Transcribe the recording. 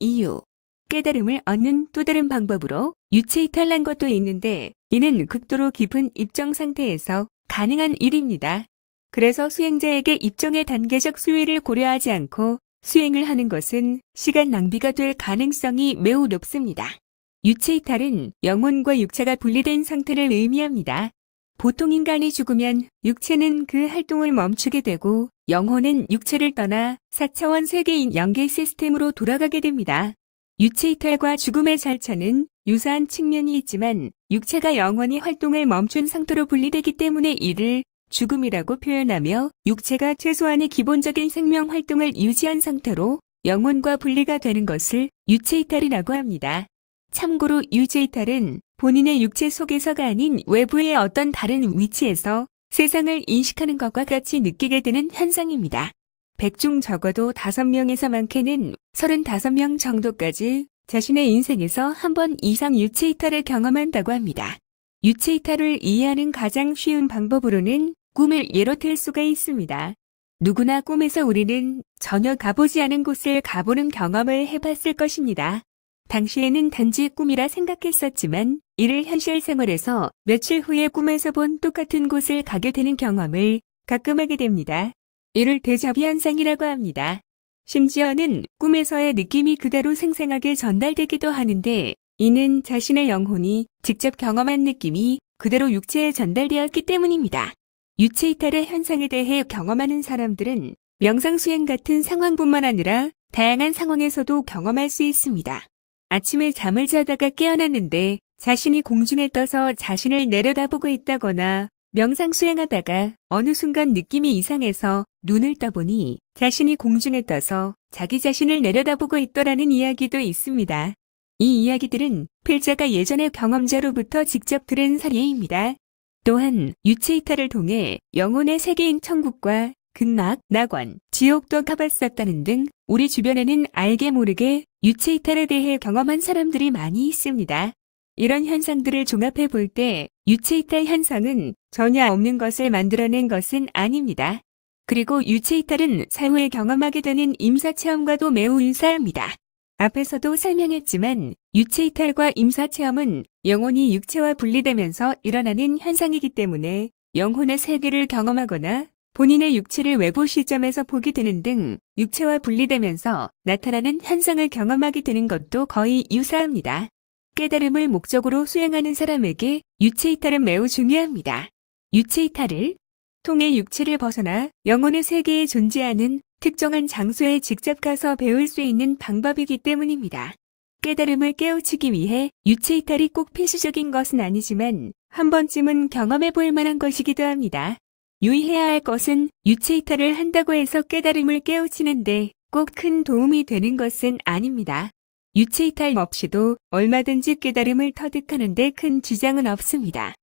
이유. 깨달음을 얻는 또 다른 방법으로 유체이탈한 것도 있는데 이는 극도로 깊은 입정 상태에서 가능한 일입니다. 그래서 수행자에게 입정의 단계적 수위를 고려하지 않고 수행을 하는 것은 시간 낭비가 될 가능성이 매우 높습니다. 유체이탈은 영혼과 육체가 분리된 상태를 의미합니다. 보통 인간이 죽으면 육체는 그 활동을 멈추게 되고 영혼은 육체를 떠나 4차원 세계인 영계 시스템으로 돌아가게 됩니다. 유체이탈과 죽음의 절차는 유사한 측면이 있지만 육체가 영원히 활동을 멈춘 상태로 분리되기 때문에 이를 죽음이라고 표현하며 육체가 최소한의 기본적인 생명 활동을 유지한 상태로 영혼과 분리가 되는 것을 유체이탈이라고 합니다. 참고로 유체이탈은 본인의 육체 속에서가 아닌 외부의 어떤 다른 위치에서 세상을 인식하는 것과 같이 느끼게 되는 현상입니다. 100중 적어도 5명에서 많게는 35명 정도까지 자신의 인생에서 한 번 이상 유체이탈을 경험한다고 합니다. 유체이탈을 이해하는 가장 쉬운 방법으로는 꿈을 예로 들 수가 있습니다. 누구나 꿈에서 우리는 전혀 가보지 않은 곳을 가보는 경험을 해봤을 것입니다. 당시에는 단지 꿈이라 생각했었지만 이를 현실 생활에서 며칠 후에 꿈에서 본 똑같은 곳을 가게 되는 경험을 가끔 하게 됩니다. 이를 데자뷰 현상이라고 합니다. 심지어는 꿈에서의 느낌이 그대로 생생하게 전달되기도 하는데 이는 자신의 영혼이 직접 경험한 느낌이 그대로 육체에 전달되었기 때문입니다. 유체이탈의 현상에 대해 경험하는 사람들은 명상수행 같은 상황뿐만 아니라 다양한 상황에서도 경험할 수 있습니다. 아침에 잠을 자다가 깨어났는데 자신이 공중에 떠서 자신을 내려다보고 있다거나 명상 수행하다가 어느 순간 느낌이 이상해서 눈을 떠보니 자신이 공중에 떠서 자기 자신을 내려다보고 있더라는 이야기도 있습니다. 이 이야기들은 필자가 예전의 경험자로부터 직접 들은 사례입니다. 또한 유체이탈을 통해 영혼의 세계인 천국과 극락, 낙원, 지옥도 가봤었다는 등 우리 주변에는 알게 모르게 유체이탈에 대해 경험한 사람들이 많이 있습니다. 이런 현상들을 종합해 볼 때 유체이탈 현상은 전혀 없는 것을 만들어낸 것은 아닙니다. 그리고 유체이탈은 사후에 경험하게 되는 임사체험과도 매우 유사합니다. 앞에서도 설명했지만 유체이탈과 임사체험은 영혼이 육체와 분리되면서 일어나는 현상이기 때문에 영혼의 세계를 경험하거나 본인의 육체를 외부 시점에서 보게 되는 등 육체와 분리되면서 나타나는 현상을 경험하게 되는 것도 거의 유사합니다. 깨달음을 목적으로 수행하는 사람에게 유체이탈은 매우 중요합니다. 유체이탈을 통해 육체를 벗어나 영혼의 세계에 존재하는 특정한 장소에 직접 가서 배울 수 있는 방법이기 때문입니다. 깨달음을 깨우치기 위해 유체이탈이 꼭 필수적인 것은 아니지만 한 번쯤은 경험해 볼 만한 것이기도 합니다. 유의해야 할 것은 유체이탈을 한다고 해서 깨달음을 깨우치는데 꼭 큰 도움이 되는 것은 아닙니다. 유체이탈 없이도 얼마든지 깨달음을 터득하는 데 큰 지장은 없습니다.